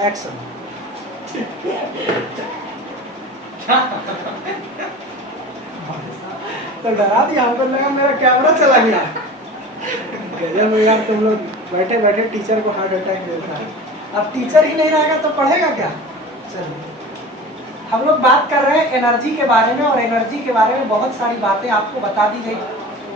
Action. तो डरा दिया हमको, लगा मेरा कैमरा चला गया। गजब है यार तुम लोग, बैठे बैठे टीचर को हार्ट अटैक देता है। अब टीचर ही नहीं रहेगा तो पढ़ेगा क्या। चलिए, हम लोग बात कर रहे हैं एनर्जी के बारे में, और एनर्जी के बारे में बहुत सारी बातें आपको बता दी गई।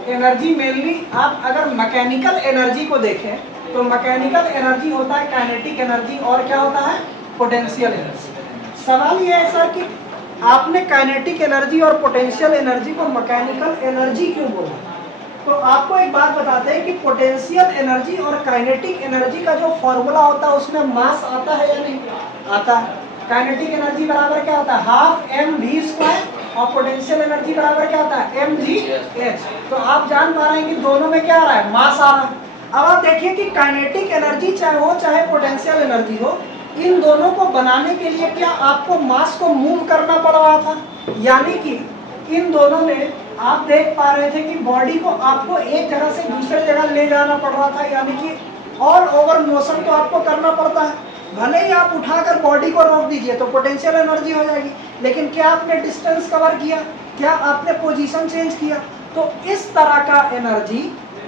एनर्जी मेनली आप अगर मैकेनिकल एनर्जी को देखें तो मैकेनिकल एनर्जी होता है काइनेटिक एनर्जी, और क्या होता है पोटेंशियल एनर्जी। सवाल ये है सर कि आपने काइनेटिक एनर्जी और पोटेंशियल एनर्जी को मैकेनिकल एनर्जी क्यों बोला। तो आपको एक बात बताते हैं कि पोटेंशियल एनर्जी और काइनेटिक एनर्जी का जो फॉर्मूला होता है उसमें मास आता है या नहीं आता है। काइनेटिक एनर्जी बराबर क्या होता है, हाफ एम वी स्क्वायर, और पोटेंशियल एनर्जी बराबर क्या होता है, एम जी एच। तो आप जान पा रहे हैं कि दोनों में क्या आ रहा है, मास आ रहा है। अब आप देखिए कि काइनेटिक एनर्जी चाहे हो चाहे पोटेंशियल एनर्जी हो, इन दोनों को बनाने के लिए क्या आपको मास को मूव करना पड़ रहा था, यानी कि इन दोनों में आप देख पा रहे थे कि बॉडी को आपको एक जगह से दूसरे जगह ले जाना पड़ रहा था, यानी कि ऑल ओवर मोशन तो आपको करना पड़ता है। भले ही आप उठाकर बॉडी को रोक दीजिए तो पोटेंशियल एनर्जी हो जाएगी, लेकिन क्या आपने डिस्टेंस कवर किया, क्या आपने पोजीशन चेंज किया। तो इस तरह का एनर्जी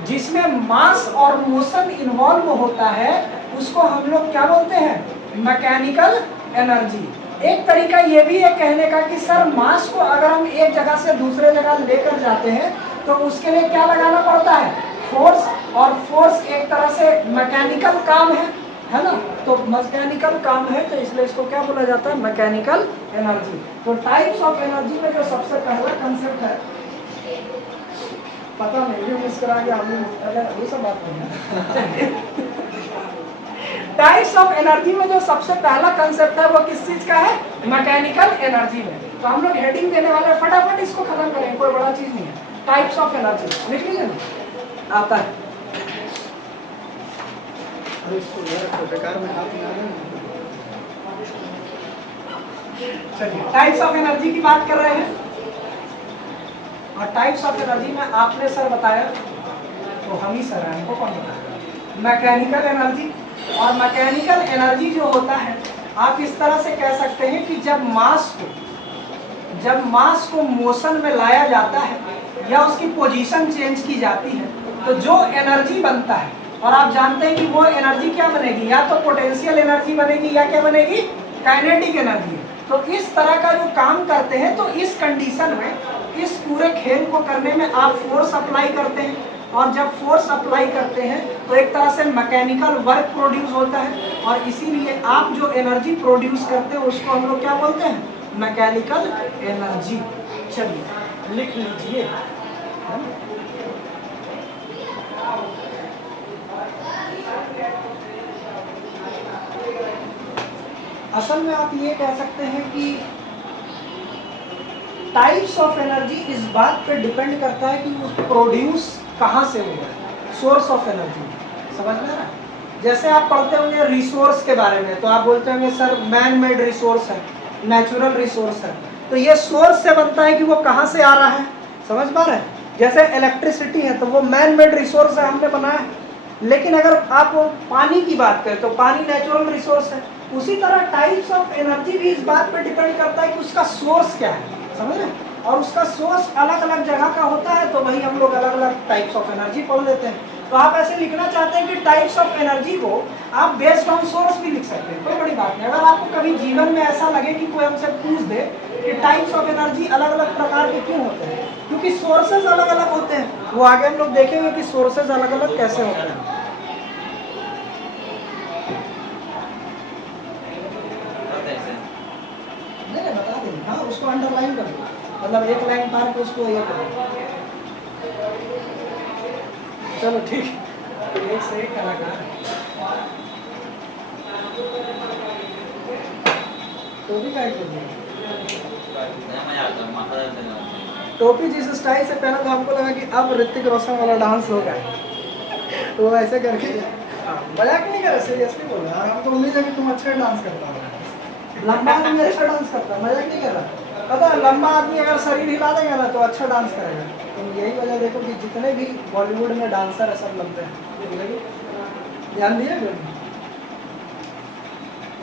जिसमें मास और मोशन इन्वॉल्व होता है उसको हम लोग क्या बोलते हैं, मैकेनिकल एनर्जी। एक तरीका ये भी है कहने का कि सर मास को अगर हम एक जगह से दूसरे जगह लेकर जाते हैं तो उसके लिए क्या लगाना पड़ता है, फोर्स, और फोर्स एक तरह से मैकेनिकल काम है ना। तो मैकेनिकल काम है तो इसलिए इसको क्या बोला जाता है, मैकेनिकल एनर्जी। तो टाइप्स ऑफ एनर्जी में जो सबसे पहला कंसेप्ट है, पता नहीं क्यों मुस्कुरा के हमने ये सब बात नहीं है। टाइप्स ऑफ एनर्जी में जो सबसे पहला कंसेप्ट है वो किस चीज का है, मैकेनिकल एनर्जी में। तो हम लोग हेडिंग देने वाले, फटाफट इसको खत्म करें, कोई बड़ा चीज नहीं है। टाइप्स ऑफ एनर्जी लिख लीजिए ना, आता है। अरे इसको यार बेकार में हाथ में आ रहा है। चलिए, टाइप्स ऑफ एनर्जी की बात कर रहे हैं, और टाइप्स ऑफ एनर्जी में आपने सर बताया, तो हम ही सर हैं, हमको कौन बताया, मैकेनिकल एनर्जी। और मैकेनिकल एनर्जी जो होता है आप इस तरह से कह सकते हैं कि जब मास को मोशन में लाया जाता है या उसकी पोजीशन चेंज की जाती है तो जो एनर्जी बनता है, और आप जानते हैं कि वो एनर्जी क्या बनेगी, या तो पोटेंशियल एनर्जी बनेगी या क्या बनेगी, काइनेटिक एनर्जी। तो इस तरह का जो काम करते हैं, तो इस कंडीशन में, इस पूरे खेल को करने में आप फोर्स अप्लाई करते हैं, और जब फोर्स अप्लाई करते हैं तो एक तरह से मैकेनिकल वर्क प्रोड्यूस होता है, और इसीलिए आप जो एनर्जी प्रोड्यूस करते हैं उसको हम लोग क्या बोलते हैं, मैकेनिकल एनर्जी। चलिए लिख लीजिए, असल में आप ये कह सकते हैं कि टाइप्स ऑफ एनर्जी इस बात पे डिपेंड करता है कि वो प्रोड्यूस कहाँ से होगा, सोर्स ऑफ एनर्जी। समझ में आ रहा है। जैसे आप पढ़ते होंगे रिसोर्स के बारे में, तो आप बोलते होंगे सर मैन मेड रिसोर्स है, नेचुरल रिसोर्स है, तो ये सोर्स से बनता है कि वो कहाँ से आ रहा है। समझ पा रहे हैं। जैसे इलेक्ट्रिसिटी है तो वो मैन मेड रिसोर्स है, हमने बनाया है। लेकिन अगर आप पानी की बात करें तो पानी नेचुरल रिसोर्स है। उसी तरह टाइप्स ऑफ एनर्जी भी इस बात पर डिपेंड करता है कि उसका सोर्स क्या है। समझ रहे हैं। और उसका सोर्स अलग अलग जगह का होता है, तो वही हम लोग अलग अलग टाइप्स ऑफ एनर्जी पढ़ लेते हैं। तो आप ऐसे लिखना चाहते हैं कि टाइप्स ऑफ एनर्जी को आप बेस्ड ऑन सोर्स भी लिख सकते हैं, कोई बड़ी बात नहीं। अगर आपको कभी जीवन में ऐसा लगे कि कोई हमसे पूछ दे कि टाइप्स ऑफ एनर्जी अलग अलग प्रकार के क्यों होते हैं, क्योंकि सोर्सेज अलग अलग होते हैं। वो आगे हम लोग देखेंगे कि सोर्सेज अलग अलग कैसे होते हैं। नहीं बता देंगे, हाँ उसको अंडरलाइन कर दो, मतलब एक लाइन पार के उसको ये करो। चलो ठीक है, एक से एक कलाकार। टोपी का टोपी जिस स्टाइल से पहना था हमको लगा कि अब ऋतिक रोशन वाला डांस होगा, तो वो ऐसे करके मजाक नहीं कर, सीरियसली बोल रहा है। हमको उम्मीद है कि तुम अच्छा डांस करता हो, लंबा आदमी अच्छा डांस करता है, मजाक नहीं कर रहा। पता है लंबा आदमी अगर शरीर हिला देगा ना तो अच्छा डांस करेगा। तो यही वजह देखो कि जितने भी बॉलीवुड में डांसर है सब लंबे हैं। ध्यान दिए।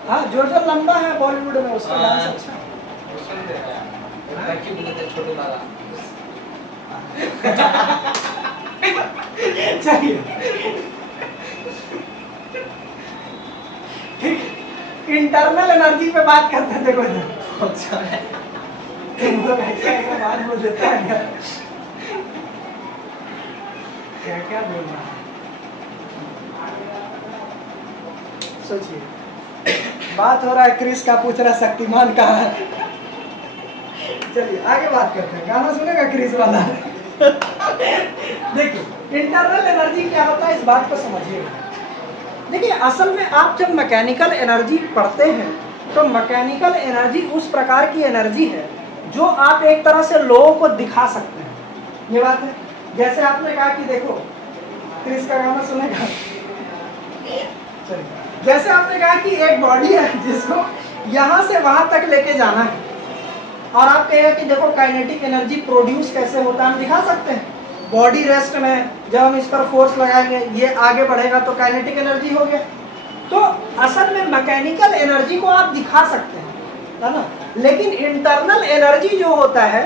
हाँ, जो जो लंबा है बॉलीवुड में उसका डांस अच्छा है। छोटे लाला चलिए ठीक, इंटरनल एनर्जी पे बात करते हैं। देखो अच्छा है। तुम लोग ऐसा ऐसा बात बोल देता है यार, क्या क्या बोल रहा है। सोचिए, बात हो रहा है क्रिस का, पूछ रहा शक्तिमान कहाँ है। चलिए आगे बात करते हैं, गाना सुनेगा क्रिस वाला। देखिए इंटरनल एनर्जी क्या होता है, इस बात को समझिएगा। देखिए असल में आप जब मैकेनिकल एनर्जी पढ़ते हैं तो मैकेनिकल एनर्जी उस प्रकार की एनर्जी है जो आप एक तरह से लोगों को दिखा सकते हैं। ये बात है, जैसे आपने कहा कि देखो क्रिस का गाना सुनेगा। चलिए, जैसे आपने कहा कि एक बॉडी है जिसको यहाँ से वहां तक लेके जाना है, और आप कहेगा कि देखो काइनेटिक एनर्जी प्रोड्यूस कैसे होता है, हम दिखा सकते हैं। बॉडी रेस्ट में जब हम इस पर फोर्स लगाएंगे ये आगे बढ़ेगा तो काइनेटिक एनर्जी हो गया। तो असल में मैकेनिकल एनर्जी को आप दिखा सकते हैं, है ना, लेकिन इंटरनल एनर्जी जो होता है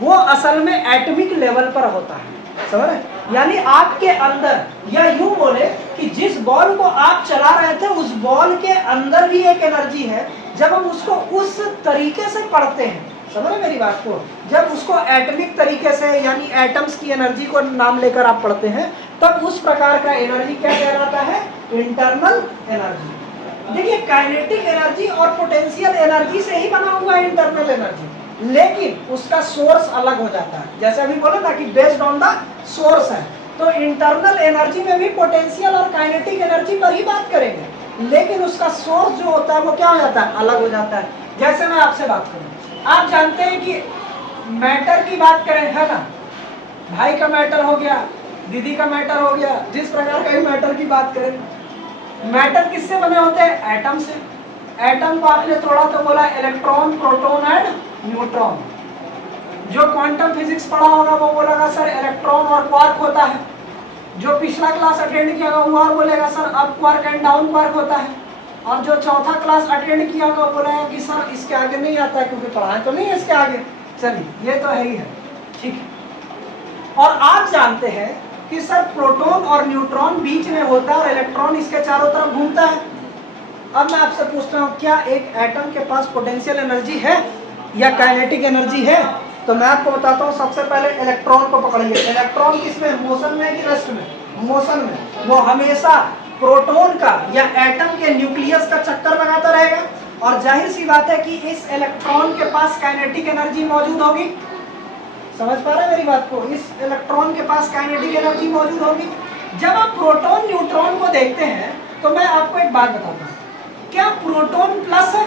वो असल में एटॉमिक लेवल पर होता है। समझ रहे? यानी आपके अंदर, या यूं बोले कि जिस बॉल को आप चला रहे थे उस बॉल के अंदर भी एक एनर्जी है। जब हम उसको उस तरीके से पढ़ते हैं, समझ रहे मेरी बात को, जब उसको एटॉमिक तरीके से यानी एटम्स की एनर्जी को नाम लेकर आप पढ़ते हैं, तब उस प्रकार का एनर्जी क्या कहलाता है, इंटरनल एनर्जी। देखिए काइनेटिक एनर्जी और पोटेंशियल एनर्जी से ही बना हुआ है इंटरनल एनर्जी, लेकिन उसका सोर्स अलग हो जाता है। जैसे अभी बोला था कि बेस्ड ऑन द सोर्स है, तो इंटरनल एनर्जी में भी पोटेंशियल और काइनेटिक एनर्जी पर ही बात करेंगे, लेकिन उसका सोर्स जो होता है वो क्या हो जाता है, अलग हो जाता है। जैसे मैं आपसे बात करूं, आप जानते हैं कि मैटर की बात करें, है ना, भाई का मैटर हो गया, दीदी का मैटर हो गया, जिस प्रकार का भी मैटर की बात करें, मैटर किससे बने होते हैं, एटम से। एटम को आपने थोड़ा तो बोला इलेक्ट्रॉन, प्रोटॉन एंड न्यूट्रॉन। जो क्वांटम फिजिक्स पढ़ा होगा वो बोलेगा सर इलेक्ट्रॉन और क्वार्क होता है। जो पिछला क्लास अटेंड किया होगा वो बोलेगा sir up quark and down quark होता है। और जो चौथा क्लास अटेंड किया होगा वो बोलेगा कि सर इसके आगे नहीं आता है क्योंकि पढ़ाए तो नहीं है इसके आगे। चलिए ये तो है ही है, ठीक है। और आप जानते हैं कि सर प्रोटॉन और न्यूट्रॉन बीच में होता है और इलेक्ट्रॉन इसके चारों तरफ घूमता है। अब मैं आपसे पूछता हूँ, क्या एक एटम के पास पोटेंशियल एनर्जी है या काइनेटिक एनर्जी है? तो मैं आपको बताता हूँ, सबसे पहले इलेक्ट्रॉन को पकड़िए। इलेक्ट्रॉन किसमें, मोशन में कि रेस्ट में? मोशन में। वो हमेशा प्रोटॉन का या एटम के न्यूक्लियस का चक्कर लगाता रहेगा, और जाहिर सी बात है कि इस इलेक्ट्रॉन के पास काइनेटिक एनर्जी मौजूद होगी। समझ पा रहे हैं मेरी बात को? इस इलेक्ट्रॉन के पास काइनेटिक एनर्जी मौजूद होगी। जब आप प्रोटॉन न्यूट्रॉन को देखते हैं तो मैं आपको एक बात बताता हूँ, क्या प्रोटॉन प्लस है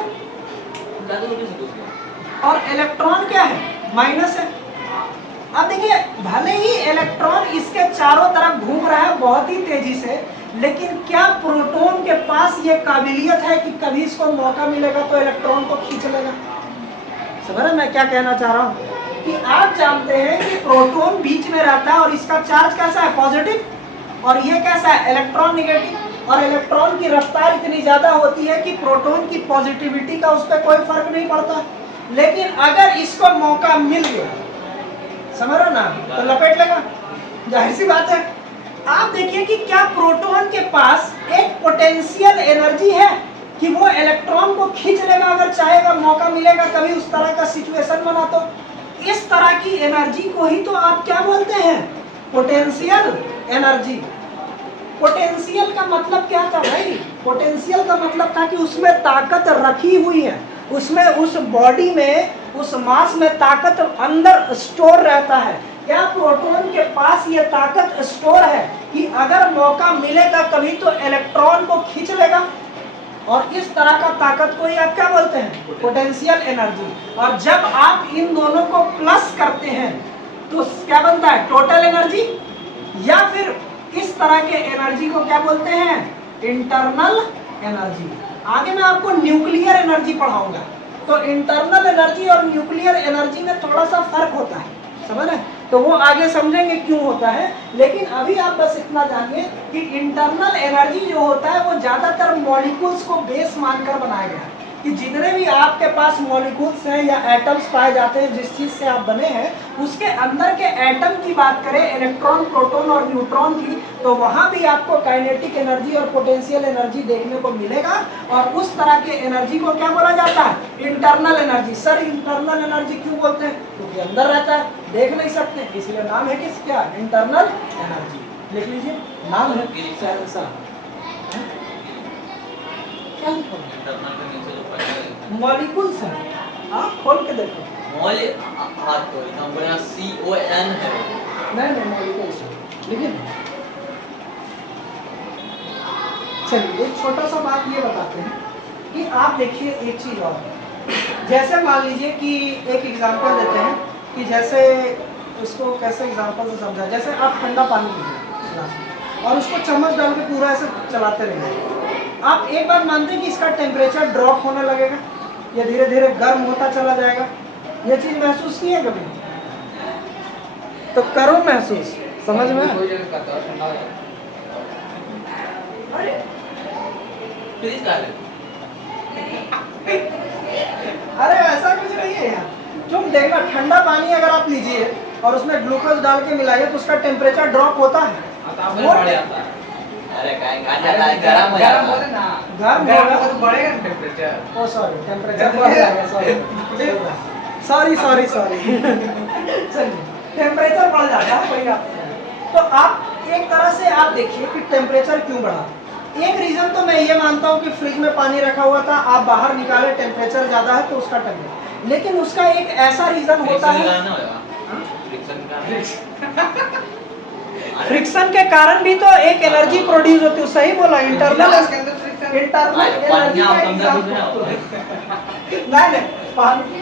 और इलेक्ट्रॉन क्या है, माइनस है। अब देखिए भले ही इलेक्ट्रॉन इसके चारों तरफ घूम रहा है बहुत ही तेजी से, लेकिन क्या प्रोटॉन के पास ये काबिलियत है कि कभी इसको मौका मिलेगा तो इलेक्ट्रॉन को खींच लेगा? समझ रहे मैं क्या कहना चाह रहा हूँ? कि आप जानते हैं कि प्रोटॉन बीच में रहता है और इसका चार्ज कैसा है, पॉजिटिव, और ये कैसा है, इलेक्ट्रॉन निगेटिव। और इलेक्ट्रॉन की रफ्तार इतनी ज्यादा होती है कि प्रोटॉन की पॉजिटिविटी का उस पर कोई फर्क नहीं पड़ता। लेकिन अगर इसको मौका मिल गया, समझ रहे ना, तो लपेट लेगा, जाहिर सी बात है। आप देखिए कि क्या प्रोटॉन के पास एक पोटेंशियल एनर्जी है कि वो इलेक्ट्रॉन को खींच लेगा अगर चाहेगा, मौका मिलेगा कभी उस तरह का सिचुएशन बना तो? इस तरह की एनर्जी को ही तो आप क्या बोलते हैं, पोटेंशियल एनर्जी। पोटेंशियल का मतलब क्या था भाई? पोटेंशियल का मतलब था कि उसमें ताकत रखी हुई है, उसमें उस बॉडी में, उस मास में ताकत अंदर स्टोर रहता है। क्या प्रोटॉन के पास ये ताकत स्टोर है कि अगर मौका मिलेगा कभी तो इलेक्ट्रॉन को खींच लेगा? और इस तरह का ताकत को ही आप क्या बोलते हैं, पोटेंशियल एनर्जी। और जब आप इन दोनों को प्लस करते हैं तो क्या बनता है, टोटल एनर्जी, या फिर इस तरह के एनर्जी को क्या बोलते हैं, इंटरनल एनर्जी। आगे मैं आपको न्यूक्लियर एनर्जी पढ़ाऊंगा, तो इंटरनल एनर्जी और न्यूक्लियर एनर्जी में थोड़ा सा फर्क होता है, समझ रहे हैं? तो वो आगे समझेंगे क्यों होता है। लेकिन अभी आप बस इतना जानिए कि इंटरनल एनर्जी जो होता है वो ज्यादातर मॉलिक्यूल्स को बेस मानकर बनाया गया है, कि जितने भी आपके पास मॉलिक्यूल्स हैं या एटम्स पाए जाते हैं जिस चीज से आप बने हैं, उसके अंदर के एटम की बात करें, इलेक्ट्रॉन, प्रोटॉन और न्यूट्रॉन की, तो वहां भी आपको काइनेटिक एनर्जी और पोटेंशियल एनर्जी देखने को मिलेगा। और उस तरह के एनर्जी को क्या बोला जाता है? Internal energy. Sir internal energy क्यों बोलते हैं? क्योंकि अंदर रहता है, देख नहीं सकते, इसलिए नाम है किस क्या? Internal energy. लिख लीजिए, नाम है मॉलिक्यूल्स है। आप खोल के देखो, CON है। नहीं मॉलिक्यूल्स है, लेकिन चलिए एक छोटा सा बात ये बताते हैं कि आप देखिए एक चीज और, जैसे मान लीजिए कि एक एग्जांपल देते हैं कि जैसे उसको कैसे एग्जांपल से समझा, जैसे आप ठंडा पानी पीजिए और उसको चम्मच डाल के पूरा ऐसे चलाते रहेंगे, आप एक बार मानते हैं कि इसका टेम्परेचर ड्रॉप होने लगेगा या धीरे धीरे गर्म होता चला जाएगा? ये चीज महसूस नहीं है कभी? तो करो महसूस, समझ में? अरे अरे ऐसा कुछ नहीं है यार, तुम देखना ठंडा पानी अगर आप लीजिए और उसमें ग्लूकोज डाल के मिलाइए तो उसका टेम्परेचर ड्रॉप होता है। अरे गरम हो जाता है ना, गरम तो बढ़ेगा टेम्परेचर। ओ सॉरी, टेम्परेचर बढ़ जाएगा, सॉरी चलिए, टेम्परेचर बढ़ जाता है, कोई बात नहीं। तो आप एक तरह से आप देखिए कि टेम्परेचर क्यों बढ़ा। एक रीजन तो मैं ये मानता हूँ कि फ्रिज में पानी रखा हुआ था, आप बाहर निकाले, टेम्परेचर ज्यादा है तो उसका टेम्परेचर, लेकिन उसका एक ऐसा रीजन होता है, फ्रिक्शन के कारण भी तो एक एनर्जी प्रोड्यूस होती है। सही बोला, इंटरनल एनर्जी का नहीं पानी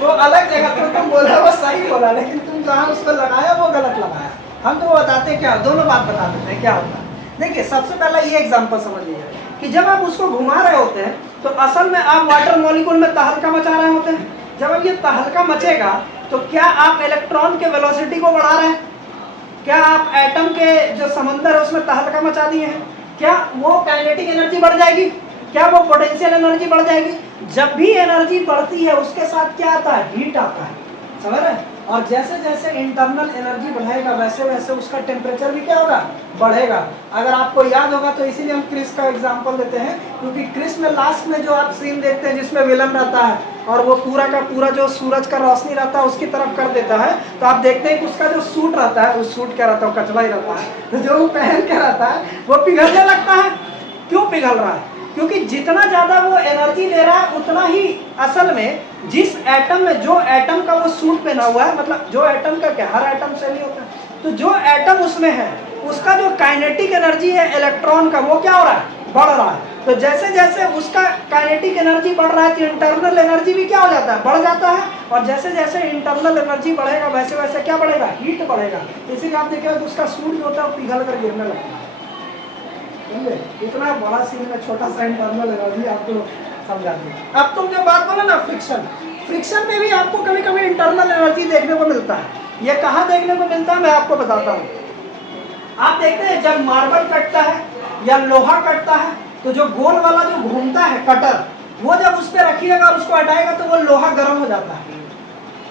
वो अलग जगह पर तुम बोला, वो सही बोला, लेकिन तुम जहाँ उसको लगाया वो गलत लगाया। हम तो बताते क्या, दोनों बात बता देते हैं क्या होता है। देखिए सबसे पहला ये एग्जांपल समझ लीजिए कि जब आप उसको घुमा रहे होते हैं तो असल में आप वाटर मॉलिक्यूल में तहलका मचा रहे होते हैं। जब अब ये तहलका मचेगा तो क्या आप इलेक्ट्रॉन के वेलोसिटी को बढ़ा रहे हैं? क्या आप एटम के जो समंदर है उसमें तहलका मचा दिए हैं? क्या वो काइनेटिक एनर्जी बढ़ जाएगी? क्या वो पोटेंशियल एनर्जी बढ़ जाएगी? जब भी एनर्जी बढ़ती है उसके साथ क्या आता है? हीट आता है, समझ रहे हैं? और जैसे जैसे इंटरनल एनर्जी बढ़ेगा वैसे वैसे उसका टेम्परेचर भी क्या होगा? बढ़ेगा। अगर आपको याद होगा तो इसीलिए हम क्रिस का एग्जांपल देते हैं, क्योंकि क्रिस में लास्ट में जो आप सीन देखते हैं जिसमें विलन रहता है और वो पूरा का पूरा जो सूरज का रोशनी रहता है उसकी तरफ कर देता है, तो आप देखते हैं कि उसका जो सूट रहता है, उस सूट क्या रहता है? कचरा ही रहता है, तो जो वो पहन के रहता है वो पिघलने लगता है। क्यों पिघल रहा है? क्योंकि जितना ज्यादा वो एनर्जी ले रहा है उतना ही असल में जिस एटम में, जो एटम का वो सूट पहना हुआ है, मतलब जो एटम का क्या, हर एटम से नहीं होता, तो जो एटम उसमें है उसका जो काइनेटिक एनर्जी है इलेक्ट्रॉन का, वो क्या हो रहा है? बढ़ रहा है। तो जैसे जैसे उसका काइनेटिक एनर्जी बढ़ रहा है तो इंटरनल एनर्जी भी क्या हो जाता है? बढ़ जाता है। और जैसे जैसे इंटरनल एनर्जी बढ़ेगा वैसे वैसे क्या बढ़ेगा? हीट बढ़ेगा। इसीलिए आप देखिए तो उसका सूट जो होता है पिघल कर गिरने लगता है। इतना बड़ा सीन में छोटा सा इंटरनल एनर्जी आपको समझा दिया। अब तुम जो बात बोला ना फ्रिक्शन, फ्रिक्शन में भी आपको कभी कभी इंटरनल एनर्जी देखने को मिलता है। ये कहाँ देखने को मिलता है मैं आपको बताता हूँ। आप देखते हैं जब मार्बल कटता है या लोहा कटता है तो जो गोल वाला जो घूमता है कटर, वो जब उस पर रखिएगा और उसको हटाएगा तो वो लोहा गर्म हो जाता है,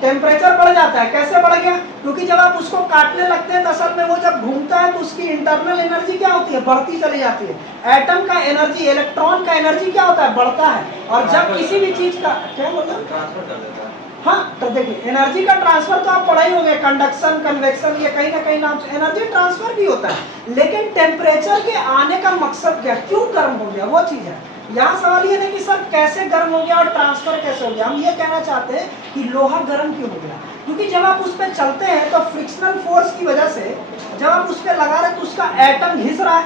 टेम्परेचर बढ़ जाता है। कैसे बढ़ गया? क्योंकि जब आप उसको काटने लगते हैं तो असल में वो जब घूमता है तो उसकी इंटरनल एनर्जी क्या होती है? बढ़ती चली जाती है। एटम का एनर्जी, इलेक्ट्रॉन का एनर्जी क्या होता है? बढ़ता है। और जब किसी भी चीज का क्या बोल रहे हैं? हाँ, तो देखिए एनर्जी का ट्रांसफर तो आप पढ़ा ही होंगे, कंडक्शन, कन्वेक्शन, ये कहीं ना कहीं नाम से एनर्जी ट्रांसफर भी होता है। लेकिन टेम्परेचर के आने का मकसद क्या? क्यों गर्म हो गया, वो चीज है। यहाँ सवाल ये नहीं कि सर कैसे गर्म हो गया और ट्रांसफर कैसे हो गया। हम ये कहना चाहते हैं कि लोहा गर्म क्यों हो गया? क्योंकि जब आप उस पर चलते हैं तो फ्रिक्शनल फोर्स की वजह से जब आप उस पर लगा रहे तो उसका एटम घिस रहा है,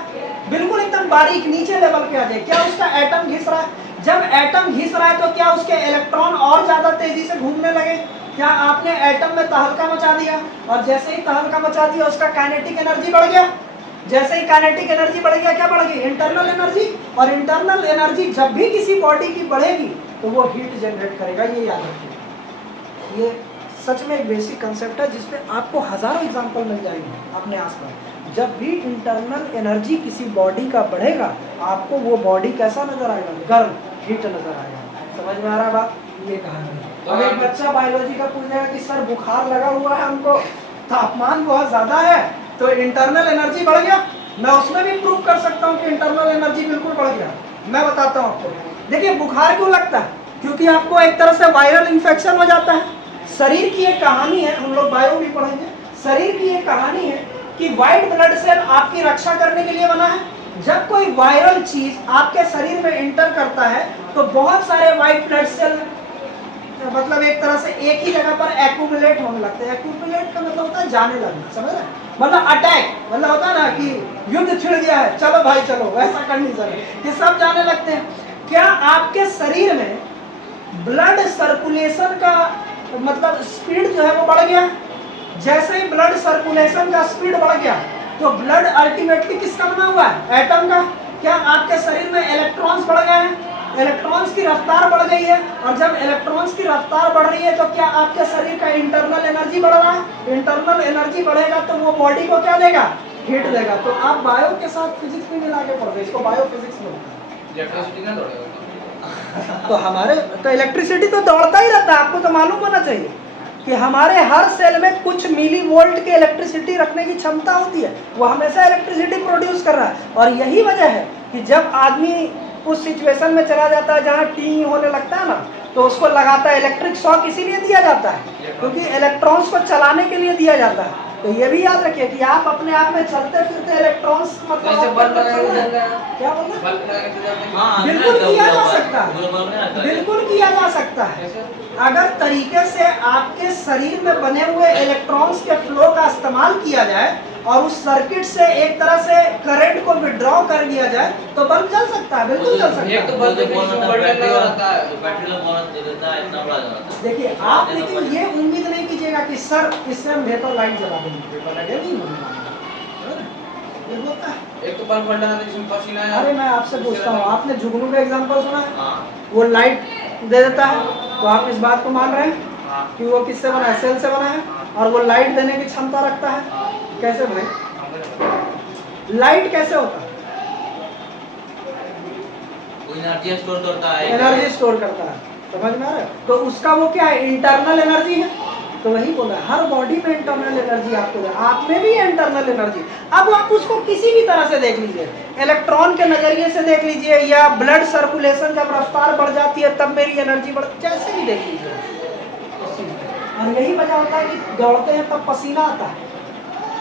बिल्कुल एकदम बारीक नीचे लेवल पे आ जाए। क्या उसका एटम घिस रहा है? जब एटम घिस रहा है तो क्या उसके इलेक्ट्रॉन और ज्यादा तेजी से घूमने लगे? क्या आपने एटम में तहलका मचा दिया? और जैसे ही तहलका मचा दिया उसका काइनेटिक एनर्जी बढ़ गया। जैसे ही काइनेटिक एनर्जी बढ़ गया क्या बढ़ गई? Internal energy. और इंटरनल एनर्जी जब भी किसी बॉडी की बढ़ेगी तो वो हीट जनरेट करेगा। ये याद रखिए, ये सच में एक बेसिक कंसेप्ट है जिसपे आपको हजारों एग्जांपल मिल जाएंगे अपने आसपास। जब भी इंटरनल एनर्जी किसी बॉडी का बढ़ेगा, आपको वो बॉडी कैसा नजर आएगा? गर्म, हीट नजर आएगा। समझ में आ रहा है बात? ये कहानी है। अब एक बच्चा बायोलॉजी का पूछेगा कि सर बुखार लगा हुआ है हमको, तापमान बहुत ज्यादा है, तो इंटरनल एनर्जी बढ़ गया? मैं उसमें भी प्रूव कर सकता हूँ कि इंटरनल एनर्जी बिल्कुल बढ़ गया। मैं बताता हूँ आपको। देखिए बुखार क्यों लगता है? क्योंकि आपको एक तरह से वायरल इन्फेक्शन हो जाता है। शरीर की एक कहानी है, हम लोग बायो भी पढ़ेंगे, शरीर की एक कहानी है कि व्हाइट ब्लड सेल आपकी रक्षा करने के लिए बना है। जब कोई वायरल चीज आपके शरीर में इंटर करता है तो बहुत सारे व्हाइट ब्लड सेल मतलब एक तरह से एक ही जगह पर एक्यूमुलेट होने लगते हैं। एक्यूमुलेट का मतलब होता है जाने लगना, समझ रहे? मतलब अटैक, मतलब होता है ना कि युद्ध छिड़ गया है, चलो भाई चलो, वैसा कंडीशन है कि सब जाने लगते हैं। क्या आपके शरीर में ब्लड सर्कुलेशन का मतलब स्पीड जो है वो बढ़ गया? जैसे ही ब्लड सर्कुलेशन का स्पीड बढ़ गया तो ब्लड अल्टीमेटली किसका बना हुआ है? एटम का। क्या आपके शरीर में इलेक्ट्रॉन्स बढ़ गए हैं? इलेक्ट्रॉन्स की रफ्तार बढ़ गई है। और जब इलेक्ट्रॉन्स की रफ्तार बढ़ रही है तो क्या आपके शरीर का इंटरनल एनर्जी बढ़ रहा है? इंटरनल एनर्जी बढ़ेगा तो वो बॉडी को क्या देगा? हीट देगा। तो आप बायो के साथ फिजिक्स भी मिला के पढ़ो, इसको बायो फिजिक्स बोलते हैं। इलेक्ट्रिसिटी ना दौड़ेगा तो हमारे तो इलेक्ट्रिसिटी तो दौड़ता ही रहता है, आपको तो मालूम होना चाहिए कि हमारे हर सेल में कुछ मिली वोल्ट की इलेक्ट्रिसिटी रखने की क्षमता होती है। वो हमेशा इलेक्ट्रिसिटी प्रोड्यूस कर रहा है। और यही वजह है कि जब आदमी उस सिचुएशन में चला जाता है जहाँ टी होने लगता है ना, तो उसको लगाता है इलेक्ट्रिक शॉक, इसीलिए दिया जाता है क्योंकि इलेक्ट्रॉन्स को चलाने के लिए दिया जाता है। तो ये भी याद रखिए कि आप अपने आप में चलते फिरते इलेक्ट्रॉन्स मतलब क्या बोलते? बिल्कुल किया जा सकता है, बिल्कुल किया जा सकता है। अगर तरीके से आपके शरीर में बने हुए इलेक्ट्रॉन्स के फ्लो का इस्तेमाल किया जाए और उस सर्किट से एक तरह से करंट को विड्रॉ कर दिया जाए तो बल्ब जल सकता है, बिल्कुल जल सकता है। देखिए आप लेकिन ये उम्मीद नहीं कीजिएगा कि सर इससे हम वेपर लाइट जला देंगे, वेपर लाइट नहीं होता है। एक तो बल्ब फट रहा था जिसमें पसीना आया। अरे मैं आपसे पूछता हूँ, आपने जुगनू का एग्जांपल सुना है? वो लाइट दे देता है, तो आप इस बात को मान रहे हैं कि वो किससे बना है? सेल से बना है, और वो लाइट देने की क्षमता रखता है। कैसे भाई? लाइट कैसे होता है? एनर्जी स्टोर करता है, एनर्जी स्टोर करता है, समझ में आ रहा है? तो उसका वो क्या है? इंटरनल एनर्जी है। तो वही बोला, हर बॉडी में इंटरनल एनर्जी आपको है, आप में भी इंटरनल एनर्जी। अब आप उसको किसी भी तरह से देख लीजिए, इलेक्ट्रॉन के नजरिए से देख लीजिए, या ब्लड सर्कुलेशन जब रफ्तार बढ़ जाती है तब मेरी एनर्जी बढ़, जैसे भी देख लीजिए। और यही वजह होता है कि दौड़ते हैं तब पसीना आता है।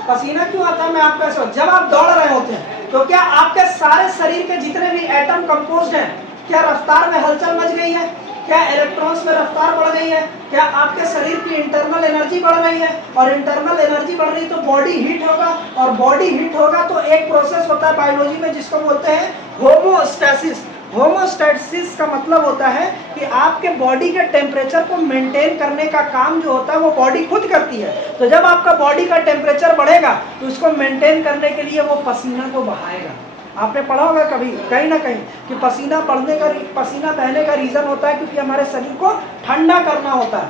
पसीना क्यों आता है मैं आपको ऐसा, जब आप दौड़ रहे होते हैं तो क्या आपके सारे शरीर के जितने भी एटम कंपोज्ड हैं, क्या रफ्तार में हलचल मच गई है? क्या इलेक्ट्रॉन्स में रफ्तार बढ़ गई है? क्या आपके शरीर की इंटरनल एनर्जी बढ़ रही है? और इंटरनल एनर्जी बढ़ रही तो बॉडी हीट होगा, और बॉडी हीट होगा तो एक प्रोसेस होता है बायोलॉजी में जिसको बोलते हैं होमोस्टैसिस। होमोस्टैसिस का मतलब होता है कि आपके बॉडी के टेम्परेचर को मेंटेन करने का काम जो होता है वो बॉडी खुद करती है। तो जब आपका बॉडी का टेम्परेचर बढ़ेगा तो उसको मेंटेन करने के लिए वो पसीना को बहाएगा। आपने पढ़ा होगा कभी कहीं ना कहीं कि पसीना बहने का रीजन होता है क्योंकि हमारे शरीर को ठंडा करना होता है।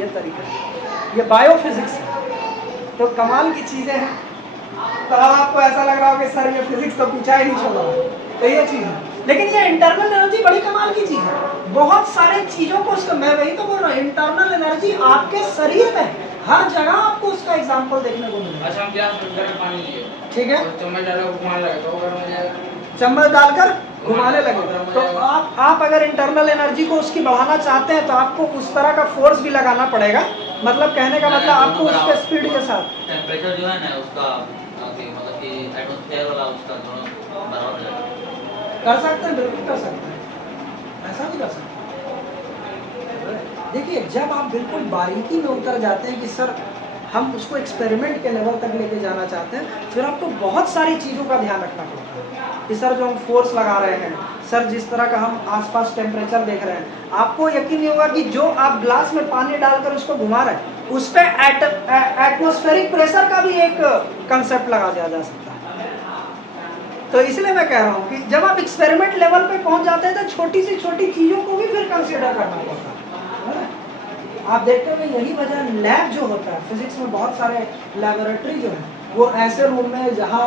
ये तरीका है, ये बायोफिजिक्स है। तो कमाल की चीजें हैं। तो अब आपको ऐसा लग रहा हो कि सर ये फिजिक्स तो पीछा ही नहीं छोड़ा, तो ये चीज है। लेकिन ये इंटरनल एनर्जी बड़ी कमाल की चीज है। बहुत सारे चीजों को उसको, मैं वही तो बोल रहा हूँ, इंटरनल एनर्जी आपके शरीर में हर जगह आपको उसका एग्जांपल देखने को मिलेगा। अच्छा हम गिलास में गर्म पानी लिए, ठीक है, चम्मच डालकर घुमाने लगे तो वो गर्म हो जाएगा। चम्मच डालकर घुमाने लगे तो आप अगर इंटरनल एनर्जी को उसकी बढ़ाना चाहते हैं तो आपको उस तरह का फोर्स भी लगाना पड़ेगा। मतलब कहने का मतलब आपको उसके स्पीड के साथ टेम्परेचर जो है ना उसका मतलब कि एटमॉस्फेयर वाला उसका दोनों बराबर हो जाएगा। कर सकते हैं, बिल्कुल कर सकते हैं, ऐसा भी कर सकते हैं। देखिए जब आप बिल्कुल बारीकी में उतर जाते हैं कि सर हम उसको एक्सपेरिमेंट के लेवल तक लेके जाना चाहते हैं, फिर आपको बहुत सारी चीज़ों का ध्यान रखना पड़ता है कि सर जो हम फोर्स लगा रहे हैं, सर जिस तरह का हम आसपास टेम्परेचर देख रहे हैं, आपको यकीन नहीं होगा कि जो आप ग्लास में पानी डालकर उसको घुमा रहे हैं उस पर एटमॉस्फेरिक प्रेशर का भी एक कंसेप्ट लगा दिया जा सकता है। तो इसलिए मैं कह रहा हूँ कि जब आप एक्सपेरिमेंट लेवल पे पहुंच जाते हैं तो छोटी सी छोटी चीज़ों को भी फिर कंसिडर करना पड़ता है। आप देखते हो यही वजह लैब जो होता है फिजिक्स में, बहुत सारे लेबोरेटरी जो है वो ऐसे रूम में जहाँ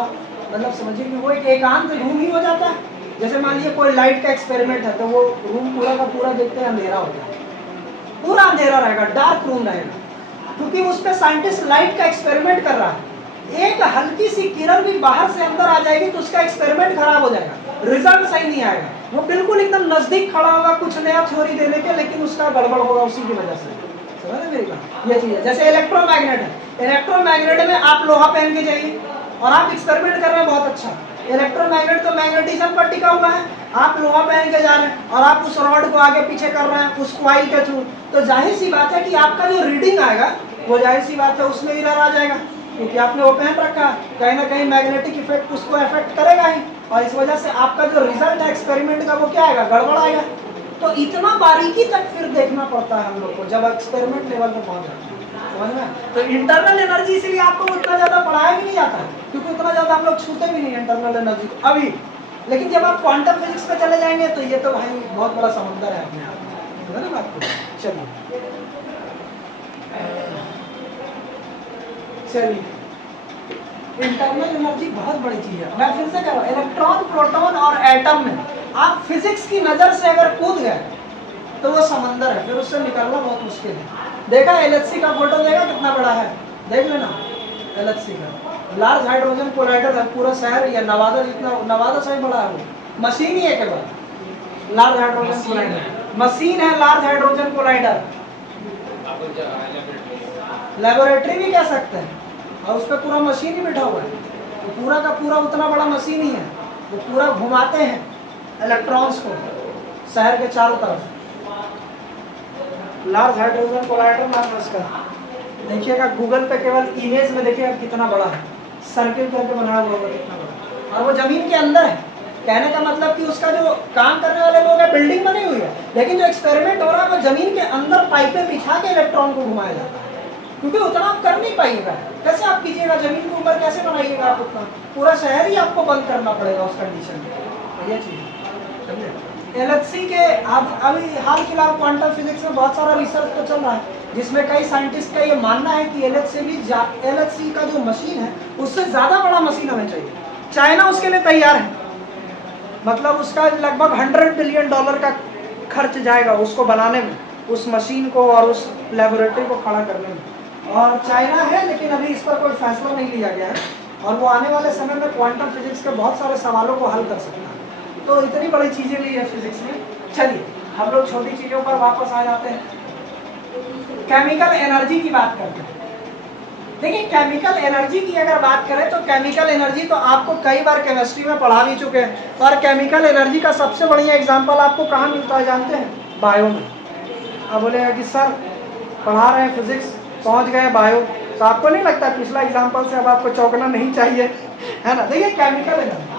मतलब समझिए कि वो एक एकांत रूम ही हो जाता है। जैसे मान लीजिए कोई लाइट का एक्सपेरिमेंट है तो वो रूम पूरा का पूरा देखते हैं अंधेरा होता है, पूरा अंधेरा रहेगा, डार्क रूम रहेगा, क्योंकि उस पर साइंटिस्ट लाइट का एक्सपेरिमेंट कर रहा है। एक हल्की सी किरण भी बाहर से अंदर आ जाएगी तो उसका एक्सपेरिमेंट खराब हो जाएगा, रिजल्ट सही नहीं आएगा। वो बिल्कुल एकदम नजदीक खड़ा होगा कुछ नया थ्योरी देने के, लेकिन उसका गड़बड़ होगा उसी की वजह से। समझ रहे मेरी बात? ये चीज है। जैसे इलेक्ट्रोमैग्नेट है, इलेक्ट्रोमैग्नेट में आप लोहा पहन के जाइए और आप एक्सपेरिमेंट कर रहे हैं, बहुत अच्छा। इलेक्ट्रोमैग्नेट तो मैग्नेटिज्म पर टिका हुआ है, आप लोहा पहन के जा रहे हैं और आप उस रॉड को आगे पीछे कर रहे हैं उस कॉइल के थ्रू, तो जाहिर सी बात है कि आपका जो रीडिंग आएगा वो जाहिर सी बात है उसमें एरर आ जाएगा, क्योंकि आपने वो पहन रखा है, कहीं ना कहीं मैग्नेटिक इफेक्ट उसको इफेक्ट करेगा ही, और इस वजह से आपका जो रिजल्ट है एक्सपेरिमेंट का वो क्या आएगा, गड़बड़ आएगा। तो इतना बारीकी तक फिर देखना पड़ता है हम लोग को जब एक्सपेरिमेंट लेवल पे पहुंच जाते हैं। समझ में? तो इंटरनल एनर्जी इसीलिए आपको उतना ज्यादा पढ़ाया भी नहीं जाता है, क्योंकि उतना ज्यादा हम लोग छूते भी नहीं इंटरनल एनर्जी को अभी। लेकिन जब आप क्वांटम फिजिक्स पे चले जाएंगे तो ये तो भाई बहुत बड़ा समंदर है अपने आप में। समझ रहे बात को? चलिए इंटरनल एनर्जी बहुत बड़ी चीज है। मैं फिर से कह रहा हूँ, इलेक्ट्रॉन, प्रोटॉन और एटम में आप फिजिक्स की नजर से अगर कूद गए तो वो समंदर है, फिर उससे निकलना बहुत मुश्किल है। देखा LHC का फोटो, देखा कितना बड़ा है, देख लेना LHC का लार्ज हाइड्रोजन कोलाइडर है, पूरा शहर या नवादा जितना, नवादा से बड़ा है वो, मशीन ही है केवल लार्ज हाइड्रोजन कोलाइडर, मशीन है लार्ज हाइड्रोजन कोलाइडर, लेबोरेटरी भी कह सकते हैं, और उस पर पूरा मशीन ही बैठा हुआ है, तो पूरा का पूरा उतना बड़ा मशीन ही है, वो पूरा घुमाते हैं इलेक्ट्रॉन्स को शहर के चारों तरफ। लार्ज हाइड्रोजन कोलाइडर नाम है उसका, देखिएगा गूगल पे, केवल इमेज में देखिएगा कितना बड़ा है, सर्किल करके बनाया हुआ है कितना बड़ा, और वो जमीन के अंदर है। कहने का मतलब कि उसका जो काम करने वाले लोग हैं, बिल्डिंग बनी हुई है, लेकिन जो एक्सपेरिमेंट हो रहा है वो जमीन के अंदर पाइपें बिछा के इलेक्ट्रॉन को घुमाया जाता है, क्योंकि उतना आप कर नहीं पाइएगा। कैसे आप कीजिएगा, जमीन के ऊपर कैसे बनाइएगा आप उतना, पूरा शहर ही आपको बंद करना पड़ेगा उस कंडीशन में। ये चीज LHC के अभी हाल फिलहाल क्वांटम फिजिक्स में बहुत सारा रिसर्च तो चल रहा है, जिसमें कई साइंटिस्ट का ये मानना है कि LHC का जो मशीन है उससे ज्यादा बड़ा मशीन हमें चाहिए। चाइना उसके लिए तैयार है, मतलब उसका लगभग $100 बिलियन का खर्च जाएगा उसको बनाने में, उस मशीन को और उस लेबोरेटरी को खड़ा करने में। और चाइना है, लेकिन अभी इस पर कोई फैसला नहीं लिया गया है, और वो आने वाले समय में क्वांटम फिजिक्स के बहुत सारे सवालों को हल कर सकता है। तो इतनी बड़ी चीजें ली है फिजिक्स में। चलिए हम लोग छोटी चीजों पर वापस आ जाते हैं, केमिकल एनर्जी की बात करते हैं। देखिए केमिकल एनर्जी की अगर बात करें तो केमिकल एनर्जी तो आपको कई बार केमिस्ट्री में पढ़ा भी चुके हैं, और केमिकल एनर्जी का सबसे बढ़िया एग्जांपल आपको कहाँ मिलता है जानते हैं? बायो में। अब बोलेगा कि सर पढ़ा रहे हैं फिजिक्स, पहुंच गए बायो, तो आपको नहीं लगता पिछला एग्जांपल से अब आपको चौंकना नहीं चाहिए, है ना? देखिए केमिकल एनर्जी,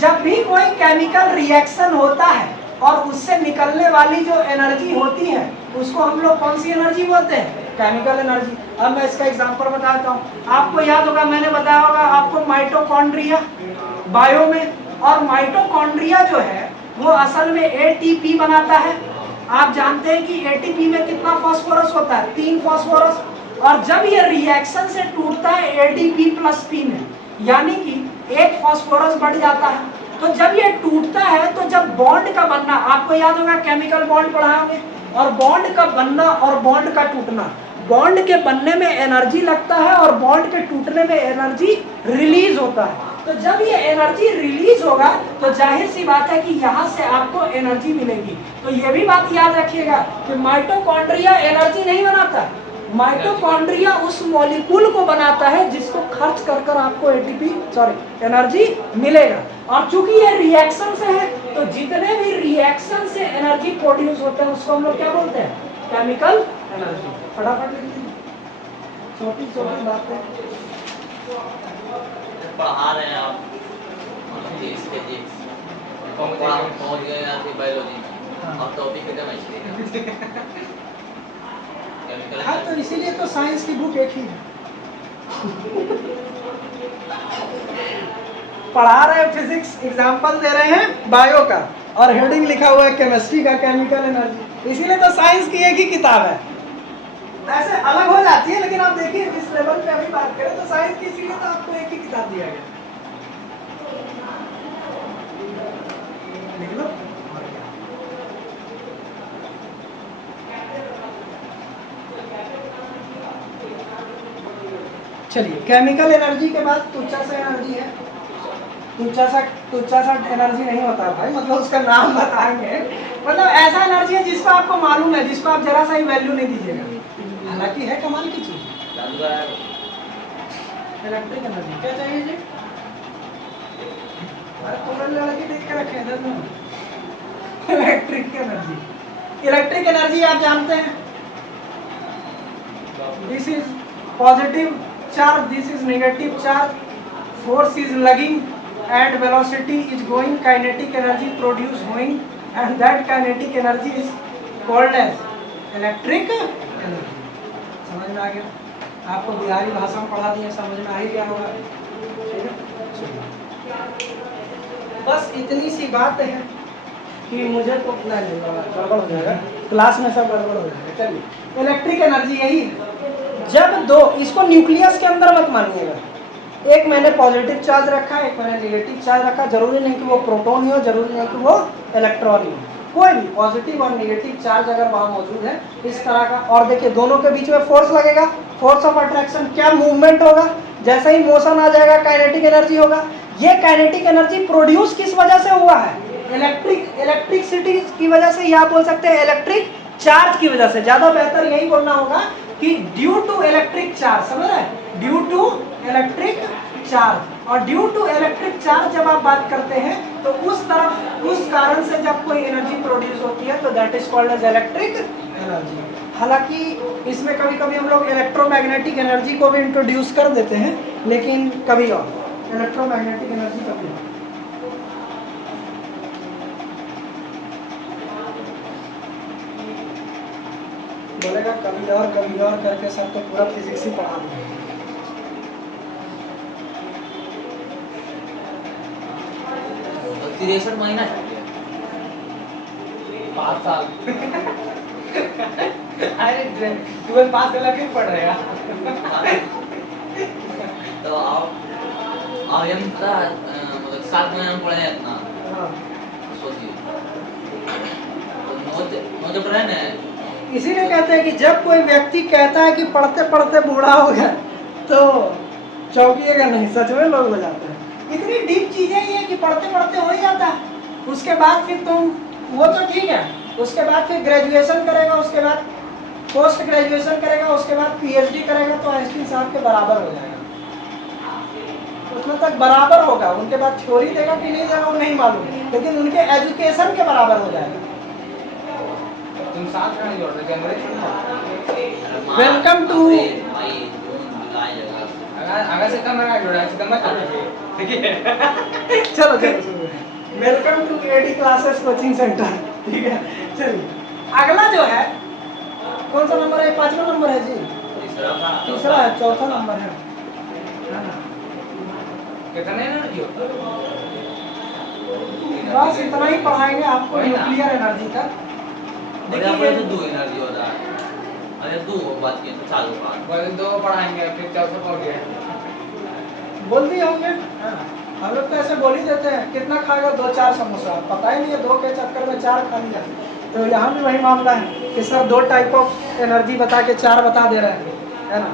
जब भी कोई केमिकल रिएक्शन होता है और उससे निकलने वाली जो एनर्जी होती है उसको हम लोग कौन सी एनर्जी बोलते हैं? Chemical energy. अब मैं इसका एग्जांपल बताता हूँ, आपको याद होगा, मैंने बताया होगा आपको माइटोकॉन्ड्रिया बायो में, और माइटोकॉन्ड्रिया जो है वो असल में ATP बनाता है। आप जानते हैं कि ATP में कितना फास्फोरस होता है? 3 फास्फोरस, और जब ये रिएक्शन से टूटता है ADP+P में, यानी कि 1 फास्फोरस बढ़ जाता है। तो जब ये टूटता है तो जब बॉन्ड का बनना, आपको याद होगा केमिकल बॉन्ड पढ़ाए होंगे, और बॉन्ड का बनना और बॉन्ड का टूटना, बॉन्ड के बनने में एनर्जी लगता है और बॉन्ड के टूटने में एनर्जी रिलीज होता है। तो जब ये एनर्जी रिलीज होगा तो जाहिर सी बात है कि यहाँ से आपको एनर्जी मिलेगी। तो ये भी बात याद रखिएगा कि माइटोकॉन्ड्रिया एनर्जी नहीं बनाता, माइटोकॉन्ड्रिया उस मॉलिक्यूल को बनाता है जिसको खर्च कर कर आपको एनर्जी मिलेगा। और चूंकि ये रिएक्शन से है तो जितने भी रिएक्शन से एनर्जी प्रोड्यूस होते हैं उसको हम लोग क्या बोलते हैं? Chemical energy. फटाफट लिख लीजिए, छोटी छोटी बातें पढ़ा रहे हैं आप फिजिक्स, पहुंच गए यहाँ से बायोलॉजी में, और टॉपिक है केमिस्ट्री का। हाँ, तो इसीलिए तो साइंस की बुक एक ही है। पढ़ा रहे हैं फिजिक्स, एग्जाम्पल दे रहे हैं बायो का, और हेडिंग लिखा हुआ है केमिस्ट्री का, केमिकल एनर्जी। इसीलिए तो साइंस की एक ही किताब है। ऐसे अलग हो जाती है, लेकिन आप देखिए जिस लेवल पे अभी बात करें तो साइंस की सीढ़ी तो आपको एक ही किताब दिया गया, लिख लो। और क्या? चलिए, केमिकल एनर्जी के बाद तुच्छा सा एनर्जी है। तुच्छा सा एनर्जी नहीं होता भाई, मतलब उसका नाम बताएंगे, मतलब ऐसा एनर्जी है जिसको आपको मालूम है, जिसको आप जरा सा ही वैल्यू नहीं दीजिएगा, हालांकि है कमाल की चीज। इलेक्ट्रिक एनर्जी क्या चाहिए जी? अरे तुम लड़की देख के रखे इधर में। इलेक्ट्रिक एनर्जी आप जानते हैं, this is positive charge, this is negative charge, force is logging and velocity is going, kinetic energy produced going, and that kinetic energy is called as electric energy। समझ में आ गया? आपको बिहारी भाषा में पढ़ा दिया, समझ में आ ही गया होगा, ठीक है? बस इतनी सी बात है कि मुझे तो नहीं गड़बड़ हो जाएगा, क्लास में सब गड़बड़ हो जाएगा। चलिए, इलेक्ट्रिक एनर्जी यही है, जब दो, इसको न्यूक्लियस के अंदर मत मानिएगा, एक मैंने पॉजिटिव चार्ज रखा, एक मैंने नेगेटिव चार्ज रखा, जरूरी नहीं कि वो प्रोटॉन ही हो, जरूरी नहीं कि वो इलेक्ट्रॉन ही हो, कोई भी पॉजिटिव और नेगेटिव चार्ज अगर वहाँ मौजूद है इस तरह का, और देखिए दोनों के बीच में फोर्स लगेगा, फोर्स ऑफ अट्रैक्शन, क्या मूवमेंट होगा, जैसे ही मोशन आ जाएगा काइनेटिक एनर्जी होगा। ये काइनेटिक एनर्जी प्रोड्यूस किस वजह से हुआ है? इलेक्ट्रिसिटी की वजह से, या बोल सकते हैं इलेक्ट्रिक चार्ज की वजह से, ज्यादा बेहतर यही बोलना होगा कि ड्यू टू इलेक्ट्रिक चार्ज, समझ रहे हैं, ड्यू टू इलेक्ट्रिक चार्ज। और ड्यू टू इलेक्ट्रिक चार्ज जब आप बात करते हैं तो उस कारण से जब कोई एनर्जी प्रोड्यूस होती है तो that is called as electric energy. हालांकि इसमें कभी कभी हम लोग इलेक्ट्रोमैग्नेटिक एनर्जी को भी इंट्रोड्यूस कर देते हैं, लेकिन कभी और इलेक्ट्रोमैग्नेटिक एनर्जी कभी और। बोलेगा कभी और करके सब तो पूरा फिजिक्स ही पढ़ा दिया। 63 महीना 5 साल। अरे 12 पास कर फिर पढ़ रहे हैं। तो आप हम मतलब 7 महीने में पढ़े इतना। हाँ। सोचिए तो नोट पढ़े ना, इसीलिए कहते हैं कि जब कोई व्यक्ति कहता है कि पढ़ते पढ़ते बूढ़ा हो गया तो चौंकिएगा नहीं, सच में लोग हो जाते हैं। इतनी डीप चीजें ही है कि पढ़ते पढ़ते हो ही जाता है। उसके बाद फिर तुम, वो तो ठीक है, उसके बाद फिर ग्रेजुएशन करेगा, उसके बाद पोस्ट ग्रेजुएशन करेगा, उसके बाद पीएचडी करेगा तो आइंस्टीन साहब के बराबर हो जाएगा, उसमें तक बराबर होगा। उनके बाद थ्योरी देगा कि नहीं देगा वो नहीं मालूम, लेकिन उनके एजुकेशन के बराबर हो जाएगा। तुम साथ में नहीं जोड़ रहे, जनवरी वेलकम टू, अगर से कम है जोड़ा, इसका मत देखिए। चलो welcome to AD classes coaching centre, ठीक है। चलिए अगला जो है कौन सा नंबर है? 5वां नंबर है जी, तीसरा है, 4था नंबर है ना? कितने एनर्जी होता बस इतना ही पढ़ाएंगे आपको न्यूक्लियर एनर्जी का। देखिए तो 2 एनर्जी होता है, अरे 2 बात की तो चालू बात बोले 2 पढ़ाएंगे फिर 400 पढ़ गए, बोल दिए होंगे। हम लोग तो ऐसे बोल ही देते हैं, कितना खाएगा 2-4 समोसा, पता ही नहीं है 2 के चक्कर में 4 खा लिया। तो यहाँ भी वही मामला है कि सर 2 टाइप ऑफ एनर्जी बता के 4 बता दे रहे हैं, है ना।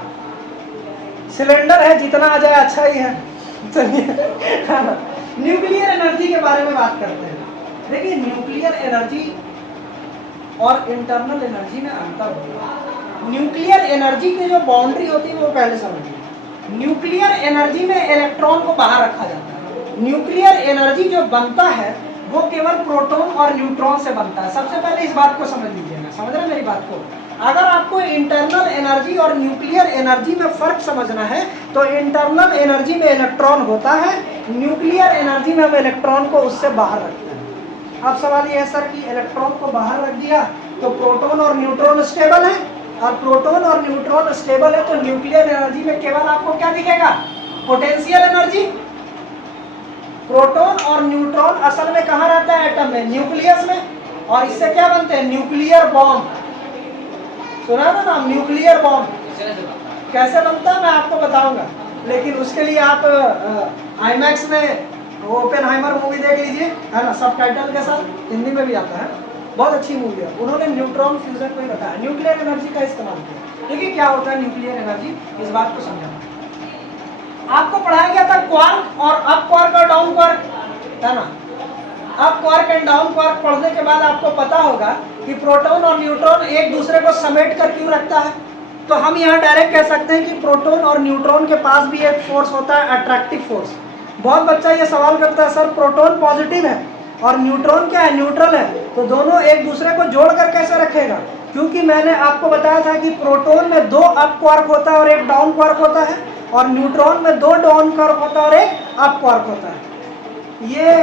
सिलेंडर है, जितना आ जाए अच्छा ही है। चलिए न्यूक्लियर एनर्जी के बारे में बात करते हैं। देखिए न्यूक्लियर एनर्जी और इंटरनल एनर्जी में अंतर होता है। न्यूक्लियर एनर्जी की जो बाउंड्री होती है वो पहले समझिए। न्यूक्लियर एनर्जी में इलेक्ट्रॉन को बाहर रखा जाता है। न्यूक्लियर एनर्जी जो बनता है वो केवल प्रोटॉन और न्यूट्रॉन से बनता है। सबसे पहले इस बात को समझ लीजिएगा, समझ रहे हैं मेरी बात को। अगर आपको इंटरनल एनर्जी और न्यूक्लियर एनर्जी में फर्क समझना है तो इंटरनल एनर्जी में इलेक्ट्रॉन होता है, न्यूक्लियर एनर्जी में हम इलेक्ट्रॉन को उससे बाहर रखते हैं। अब सवाल ये है सर कि इलेक्ट्रॉन को बाहर रख दिया तो प्रोटॉन और न्यूट्रॉन स्टेबल है, और प्रोटॉन और न्यूट्रॉन स्टेबल है तो न्यूक्लियर एनर्जी में केवल आपको क्या दिखेगा? Potential energy. प्रोटॉन और न्यूट्रॉन असल में कहाँ रहता है एटम में? न्यूक्लियस में। और इससे क्या बनते हैं? Nuclear bomb. सुना ना नाम, न्यूक्लियर बॉम्ब इससे कैसे बनता है? कैसे बनता है मैं आपको बताऊंगा, लेकिन उसके लिए आप आईमैक्स में ओपेनहाइमर मूवी देख लीजिए, है ना, सबटाइटल के साथ, हिंदी में भी आता है, बहुत अच्छी मूवी है। उन्होंने न्यूट्रॉन फ्यूजन को ही बताया, न्यूक्लियर एनर्जी का इस्तेमाल किया। देखिए क्या होता है न्यूक्लियर एनर्जी, इस बात को समझाना। आपको पढ़ाया गया था क्वार्क और अप क्वार्क और डाउन क्वार्क, है ना। Up quark and down quark पढ़ने के बाद आपको पता होगा कि प्रोटॉन और न्यूट्रॉन एक दूसरे को समेट कर क्यों रखता है। तो हम यहाँ डायरेक्ट कह सकते हैं कि प्रोटॉन और न्यूट्रॉन के पास भी एक फोर्स होता है, अट्रैक्टिव फोर्स। बहुत बच्चा ये सवाल करता है सर प्रोटॉन पॉजिटिव है और न्यूट्रॉन क्या है, न्यूट्रल है, तो दोनों एक दूसरे को जोड़कर कैसे रखेगा। क्योंकि मैंने आपको बताया था कि प्रोटॉन में 2 अप क्वार्क होता है और एक डाउन क्वार्क होता है, और न्यूट्रॉन में 2 डाउन क्वार्क होता है और एक अप क्वार्क होता है। ये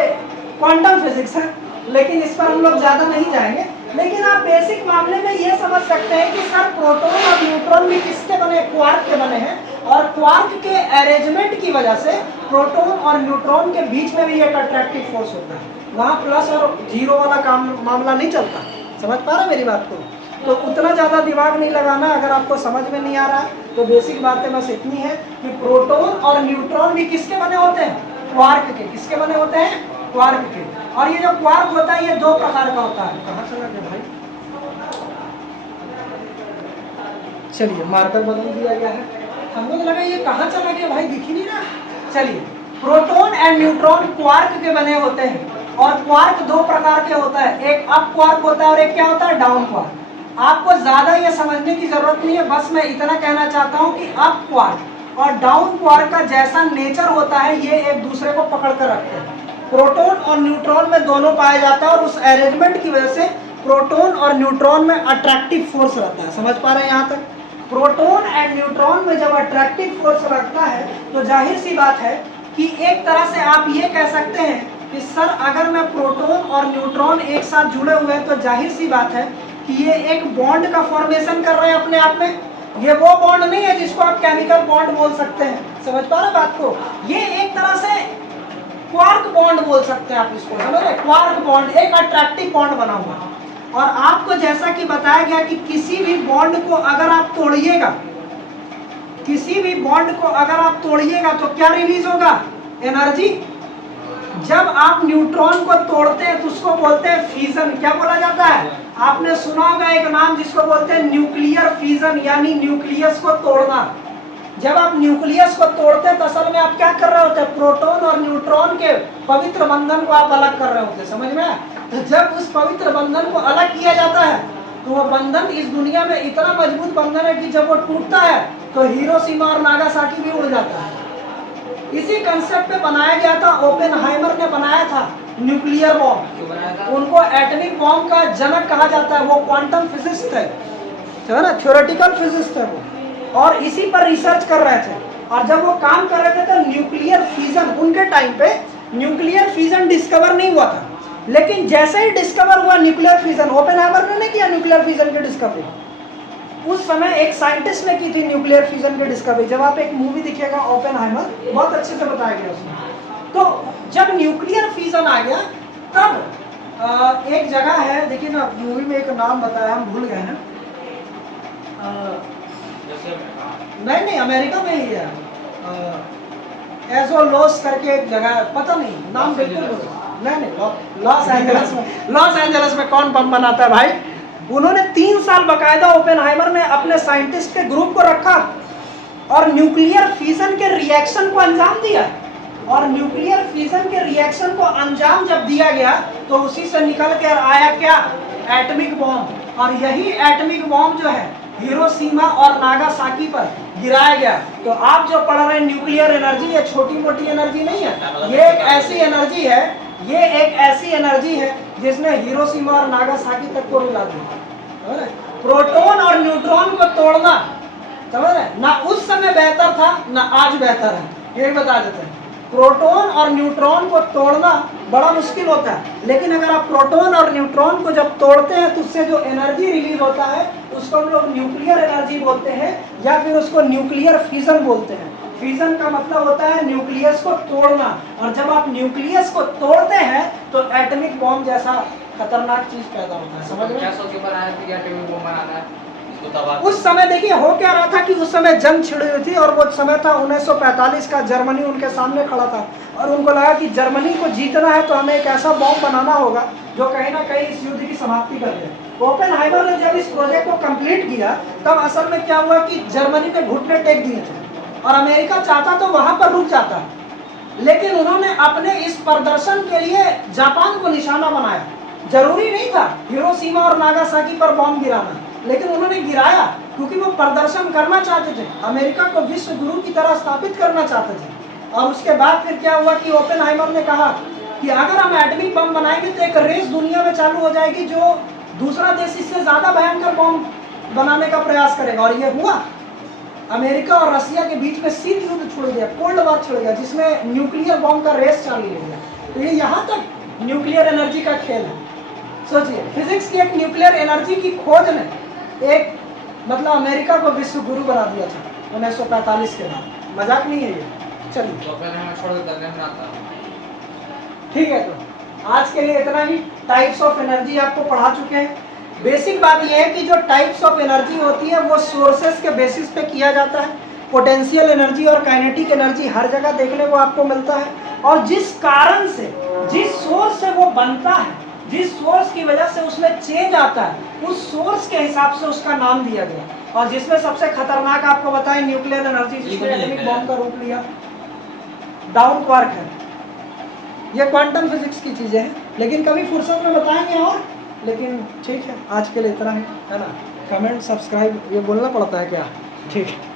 क्वांटम फिजिक्स है, लेकिन इस पर हम लोग ज़्यादा नहीं जाएंगे। लेकिन आप बेसिक मामले में ये समझ सकते हैं कि सर प्रोटॉन और न्यूट्रॉन भी किसके बने, क्वार्क के बने हैं, और क्वार्क के अरेंजमेंट की वजह से प्रोटॉन और न्यूट्रॉन के बीच में भी एक अट्रैक्टिव फोर्स होता है। वहाँ प्लस और जीरो वाला काम मामला नहीं चलता। समझ पा रहे मेरी बात को? तो उतना ज़्यादा दिमाग नहीं लगाना अगर आपको समझ में नहीं आ रहा है। तो बेसिक बातें बस इतनी है कि प्रोटॉन और न्यूट्रॉन भी किसके बने होते हैं, क्वार्क के। किसके बने होते हैं, क्वार्क के। और ये जो क्वार्क होता है ये 2 प्रकार का होता है। कहाँ चला गया भाई, चलिए मार्कर बदल दिया गया है, हमको तो लगा ये कहाँ चला गया भाई, दिख ही नहीं रहा। चलिए, प्रोटॉन एंड न्यूट्रॉन क्वार्क के बने होते हैं, और क्वार्क 2 प्रकार के होता है, एक अप क्वार्क होता है और एक क्या होता है, डाउन क्वार्क। आपको ज्यादा ये समझने की जरूरत नहीं है, बस मैं इतना कहना चाहता हूँ कि अप क्वार्क और डाउन क्वार्क का जैसा नेचर होता है ये एक दूसरे को पकड़ कर रखते हैं। प्रोटॉन और न्यूट्रॉन में दोनों पाया जाता है, और उस अरेंजमेंट की वजह से प्रोटॉन और न्यूट्रॉन में अट्रैक्टिव फोर्स रहता है। समझ पा रहे हैं यहाँ तक? प्रोटॉन एंड न्यूट्रॉन में जब अट्रैक्टिव फोर्स लगता है तो जाहिर सी बात है कि एक तरह से आप ये कह सकते हैं कि सर अगर मैं प्रोटॉन और न्यूट्रॉन एक साथ जुड़े हुए हैं तो जाहिर सी बात है कि ये एक बॉन्ड का फॉर्मेशन कर रहे हैं अपने आप में। ये वो बॉन्ड नहीं है जिसको आप केमिकल बॉन्ड बोल सकते हैं। समझ पा रहे बात को? ये एक तरह से क्वार्क बॉन्ड बोल सकते हैं आप इसको, समझ रहे? क्वार्क बॉन्ड एक अट्रैक्टिव बॉन्ड बना हुआ है। और आपको जैसा कि बताया गया कि किसी भी बॉन्ड को अगर आप तोड़िएगा, किसी भी बॉन्ड को अगर आप तोड़िएगा तो क्या रिलीज होगा, एनर्जी। जब आप न्यूट्रॉन को तोड़ते हैं तो उसको बोलते हैं फ्यूजन। क्या बोला जाता है? आपने सुना होगा एक नाम जिसको बोलते हैं न्यूक्लियर फ्यूजन, यानी न्यूक्लियस को तोड़ना। जब आप न्यूक्लियस को तोड़ते हैं तो असल में आप क्या कर रहे होते हैं, प्रोटॉन और न्यूट्रॉन के पवित्र बंधन को आप अलग कर रहे होते हैं। समझ में? तो जब उस पवित्र बंधन को अलग किया जाता है तो वो बंधन इस दुनिया में इतना मजबूत बंधन है कि जब वो टूटता है तो हिरोशिमा और नागासाकी भी उड़ जाता है। इसी कंसेप्ट पे बनाया गया था, ओपेनहाइमर ने बनाया था न्यूक्लियर बॉम्ब। क्यों बनाया था? उनको एटॉमिक बॉम्ब का जनक कहा जाता है। वो क्वांटम फिजिस्ट है, है ना, थ्योरेटिकल फिजिस्ट है वो, और इसी पर रिसर्च कर रहे थे। और जब वो काम कर रहे थे तो न्यूक्लियर फ्यूजन, उनके टाइम पे न्यूक्लियर फ्यूजन डिस्कवर नहीं हुआ था, लेकिन जैसे ही डिस्कवर हुआ न्यूक्लियर फ्यूजन, ओपेनहाइमर ने नहीं किया न्यूक्लियर फ्यूजन की डिस्कवरी, उस समय एक साइंटिस्ट ने की थी न्यूक्लियर फ्यूजन की डिस्कवरी। जब आप एक मूवी दिखेगा ओपेनहाइमर, बहुत अच्छे से बताया गया उसमें। तो जब न्यूक्लियर फ्यूजन आ गया तब एक जगह है, देखिए ना मूवी में एक नाम बताया, हम भूल गए हैं। नहीं, अमेरिका में ही है, एजोलोस करके एक जगह है, पता नहीं नाम बिल्कुल नहीं, लॉस एंजल्स में कौन बम बनाता है भाई। उन्होंने 3 साल बकायदा ओपेनहाइमर ने अपने साइंटिस्ट के ग्रुप को रखा और न्यूक्लियर फ्यूजन के रिएक्शन को अंजाम दिया। और न्यूक्लियर फ्यूजन के रिएक्शन को अंजाम जब दिया गया तो उसी से निकल कर आया क्या, एटॉमिक बॉम्ब। और यही एटॉमिक बॉम्ब जो है हिरोशिमा और नागासाकी पर गिराया गया। तो आप जो पढ़ रहे हैं न्यूक्लियर एनर्जी, ये छोटी मोटी एनर्जी नहीं है, ये एक ऐसी एनर्जी है, ये एक ऐसी एनर्जी है जिसने हिरोशिमा और नागासाकी तक को रुला दिया। प्रोटॉन और न्यूट्रॉन को तोड़ना, समझ रहे, ना उस समय बेहतर था ना आज बेहतर है, ये बता देते हैं। प्रोटॉन और न्यूट्रॉन को तोड़ना बड़ा मुश्किल होता है, लेकिन अगर आप प्रोटॉन और न्यूट्रॉन को जब तोड़ते हैं तो उससे जो एनर्जी रिलीज होता है उसको हम लोग न्यूक्लियर एनर्जी बोलते हैं, या फिर उसको न्यूक्लियर फ्यूजन बोलते हैं। फ्यूजन का मतलब होता है न्यूक्लियस को तोड़ना, और जब आप न्यूक्लियस को तोड़ते हैं तो एटॉमिक बॉम्ब जैसा खतरनाक चीज पैदा होता है। समझ में? क्या सोच के बनाया कि एटॉमिक बम बनाना है? उसको तबाह उस समय देखिए हो क्या रहा था कि उस समय जंग छिड़ी हुई थी और वो समय था 1945 का, जर्मनी उनके सामने खड़ा था और उनको लगा कि जर्मनी को जीतना है तो हमें एक ऐसा बॉम्ब बनाना होगा जो कहीं ना कहीं इस युद्ध की समाप्ति कर दे। ओपेनहाइमर ने जब इस प्रोजेक्ट को कंप्लीट किया तब असल में क्या हुआ कि जर्मनी ने घुटने टेक दिए थे और अमेरिका चाहता तो वहां पर रुक जाता, लेकिन उन्होंने अपने इस प्रदर्शन के लिए जापान को निशाना बनाया। जरूरी नहीं था हिरोशिमा और नागासाकी पर बॉम्ब गिराना, लेकिन उन्होंने गिराया क्योंकि वो प्रदर्शन करना चाहते थे, अमेरिका को विश्व गुरु की तरह स्थापित करना चाहते थे। और उसके बाद फिर क्या हुआ कि ओपेनहाइमर ने कहा कि अगर हम एटॉमिक बम बनाएंगे तो एक रेस दुनिया में चालू हो जाएगी जो दूसरा देश इससे ज्यादा भयंकर बम बनाने का प्रयास करेगा। और ये हुआ, अमेरिका और रसिया के बीच में शीत युद्ध छिड़ गया, कोल्ड वॉर छिड़ गया, जिसमें न्यूक्लियर बॉम्ब का रेस चालू हो गया। तो ये यहाँ तक न्यूक्लियर एनर्जी का खेल है। सोचिए, फिजिक्स की एक न्यूक्लियर एनर्जी की खोज ने एक मतलब अमेरिका को विश्व गुरु बना दिया था 1945 के बाद। मजाक नहीं है ये। चलिए तो फिर हमें छोड़ देते हैं बनाता। ठीक है, तो आज के लिए इतना ही। टाइप्स ऑफ एनर्जी आपको पढ़ा चुके हैं। बेसिक बात यह है कि जो टाइप्स ऑफ एनर्जी होती है वो सोर्सेस के बेसिस पे किया जाता है। पोटेंशियल एनर्जी और काइनेटिक एनर्जी हर जगह देखने को आपको मिलता है, और जिस कारण से, जिस सोर्स से वो बनता है, जिस सोर्स की वजह से उसमें चेंज आता है, उस सोर्स के हिसाब से उसका नाम दिया गया। और जिसमें सबसे खतरनाक आपको बताएं न्यूक्लियर एनर्जी, जिसने एटॉमिक बॉम्ब का रूप लिया, डाउन क्वार्क है। ये क्वांटम फिजिक्स की चीजें हैं, लेकिन कभी फुर्सत में बताएंगे और। लेकिन ठीक है, आज के लिए इतना है ना। कमेंट, सब्सक्राइब ये बोलना पड़ता है क्या? ठीक है।